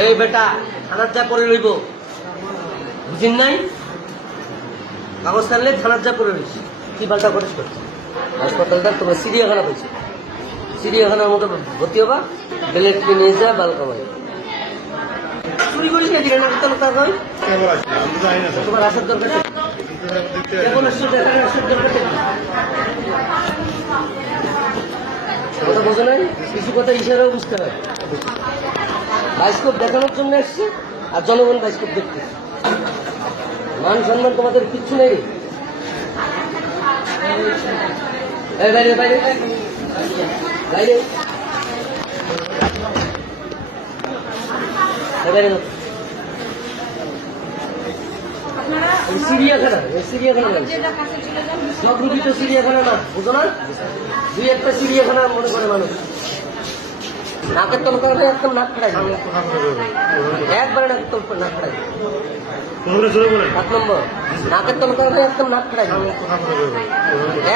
এই বেটা থানার যা করে রইব বুঝিন নাই? কাগজ কানলে থানার যা করে রইস কি পাল্টা করছে হাসপাতালটা তোমার চিড়িয়াখানা পেয়েছে চিড়িয়াখানার মতো ভর্তি হবা বেলেট কিনে যা বাল কামাই চুরি করিস না দিলে না তোর হয়? তোমার আসার দরকার নেই। দেখতে দেখার আসার দরকার কথা বোঝো নাই? কিছু কথা ইশারাও বুঝতে হয়। বাইস্কোপ দেখানোর জন্য এসছে আর জনগণ বাইস্কোপ দেখতে মান সম্মান তোমাদের কিচ্ছু নেই? বাইরে। সব রুগী তো চিড়িয়াখানা না, বুঝো না? দুই একটা চিড়িয়াখানা মনে করে মানুষ। নাকের তলকা একদম নাক খাড়াই একবারে নাকের তল নাক বলেন সাত নম্বর। নাকের তলকা একদম নাক বলবেন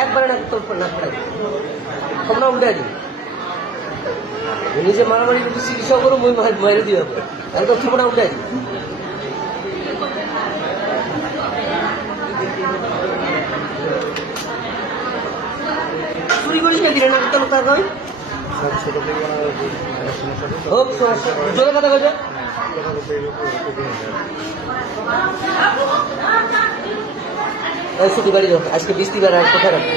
একবারে নাকের তল নাক খাড়াই তোমরা উঠে দিই নিজে মারামারি যদি চিকিৎসা করো, মই মাইরে দিয়ে হবে তো তোমরা উঠে দিই চুরি করিস না দিলে নাকের কয় স্যার হোক সমস্যা জোরে কথা ছুটি বাড়ি যাও। আজকে বৃষ্টিবার আর কোথায় রাখব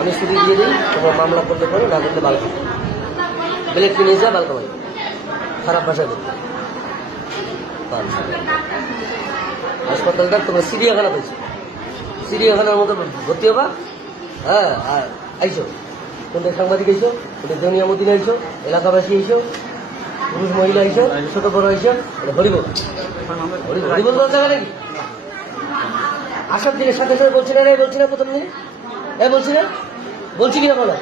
আমি ছুটি দিয়ে দিই তোমার মামলা করতে পারো না করতে বালকা ব্লেড কিনে যা বালকা ভাই খারাপ ভাষা দেবে হাসপাতালটা তোমার চিড়িয়াখানা পেয়েছে চিড়িয়াখানার মতো ভর্তি হবা? হ্যাঁ আইসো। কোনটা সাংবাদিক আইসো কোনটা জনিয়ামুদ্দিন আইসো এলাকাবাসী আইসো পুরুষ, মহিলা আইসো ছোট, বড় আইসো এটা হরিবল নাকি? আসার দিনের সাথে সাথে বলছি না রে, বলছি না প্রথম দিনে? এ, বলছি না? বলছি কিনা বলো?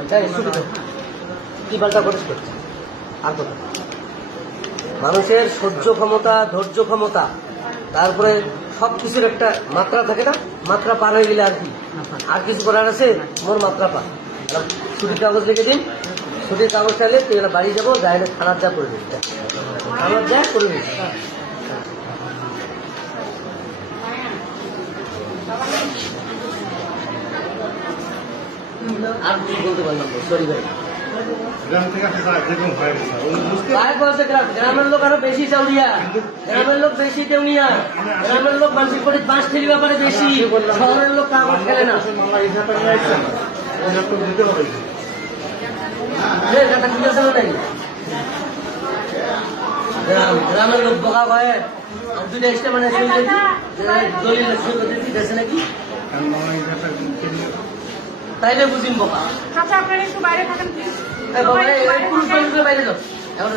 আচ্ছা। কি পাল্টা করিস আর কথা। মানুষের সহ্য ক্ষমতা, ধৈর্য ক্ষমতা তারপরে সব কিছুর একটা মাত্রা থাকে না, মাত্রা পার হয়ে গেলে আর কি? আর কিছু করার আছে? মোর মাত্রা পা ছুটির কাগজ লিখে দিন। ছুটির কাগজ চাইলে তুই এবার বাড়ি যাব যাই না থানার যা করে দিস থানার যা করে আর কিছু বলতে পারলাম সরি ভাই। গ্রাম থেকে যেরকম হয় গ্রামের লোক আরও বেশি চাউলিয়া। গ্রামের বেশি গ্রামের করে বাঁশ ঠেলি ব্যাপারে বেশি। শহরের কাগজ খেলে না। গ্রামের বোকা ভয়ে আর দুইটা এসে মানে দলিল শুনতে ঠিক আছে নাকি কারণ মামলা হিসাবটা কিনে তাইলে বুঝিন বোকা। আচ্ছা আপনারা একটু বাইরে থাকেন প্লিজ বাবা, বাইরে যাও। এখন